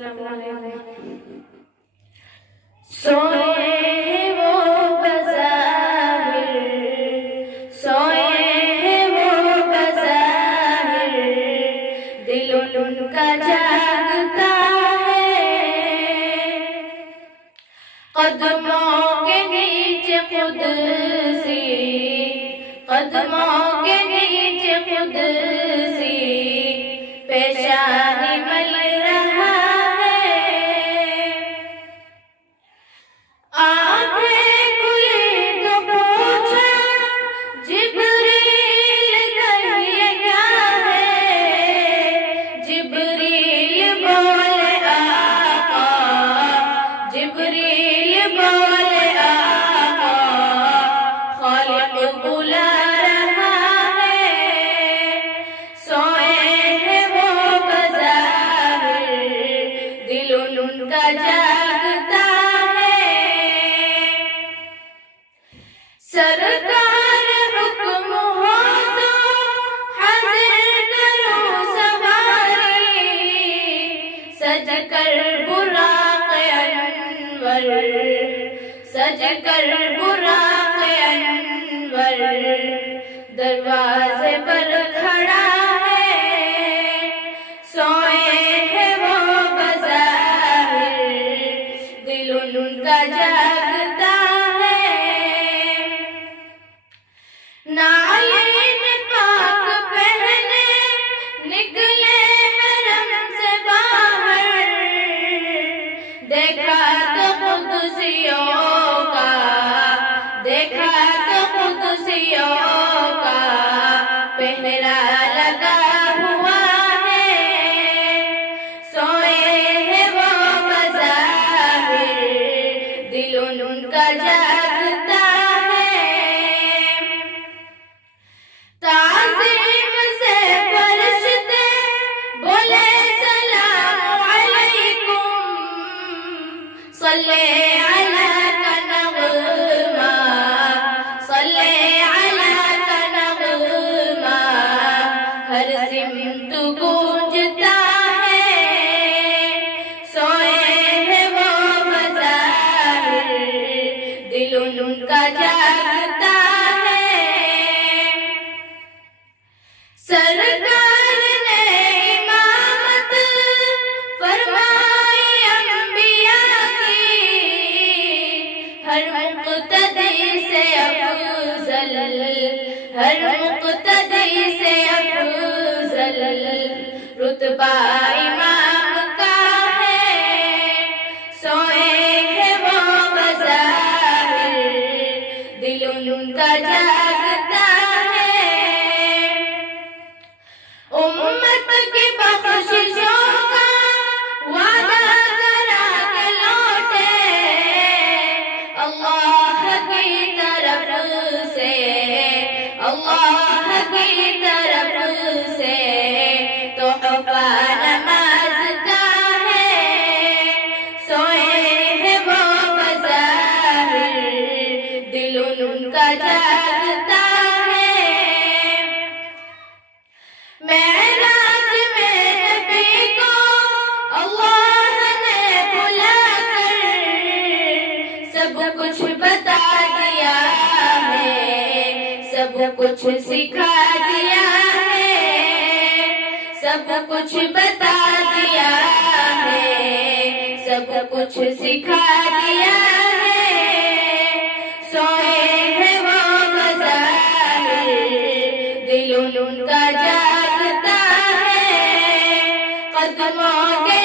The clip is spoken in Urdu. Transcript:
السلام علیکم. سوئے ہیں وہ بظاہر، سوئے ہیں وہ بظاہر، دل ان کا جاگتا ہے. قدموں کے نیچے قدسی، قدموں کے نیچے قدسی، پیشانی مل رہا ہے. آنکھیں کھلی تو پوچھا جبریل کہیے کیا ہے. جبریل بولے آقا، جبریل بولے آقا، خالق بلا رہا ہے. سوئے ہیں وہ بظاہر، دل ان کا جاگتا ہے. سرکار حکم ہو تو حاضر کرو سواری، سج کر براق انور، سج کر براق انور، دروازے پر کھڑا ہے. سوئے ہیں وہ بظاہر، دل ان کا جاگتا ہے. نعلین پاک پہنے نکلے حرم سے باہر، دیکھا تو قدسیوں کا، دیکھا تو قدسیوں کا پہرا لگا ہوا ہے. سوئے ہیں وہ بظاہر، دل ان کا جاگتا ہے. تعظیم سے فرشتے بولے سلام علیکم، صلی علیک نغمہ، صلی علیک نغمہ، ہر سمت گونجتا ہے. سوئے ہیں وہ بظاہر، دل ان کا جاگتا ہے. سرکار نے امامت فرمائی انبیاء کی، ہر مقتدی سے افضل، ہر مقتدی سے افضل رتبہ امام کا ہے. سوئے ہیں وہ بظاہر، دل ان کا جاگتا ہے. امت کی بخششوں کا وعدہ کرا کے لوٹے، اللہ کی طرف سے، اللہ کی طرف سے تحفہ نماز کا ہے. سوئے ہیں وہ بظاہر، دل ان کا جاگتا ہے. معراج میں نبی کو اللہ نے بلا کر سب کچھ بتا دیا ہے، سب کچھ سکھا دیا ہے، سب کچھ بتا دیا ہے، سب کچھ سکھا دیا ہے. سوئے ہیں وہ بظاہر، دل ان کا جاگتا ہے. قدموں کے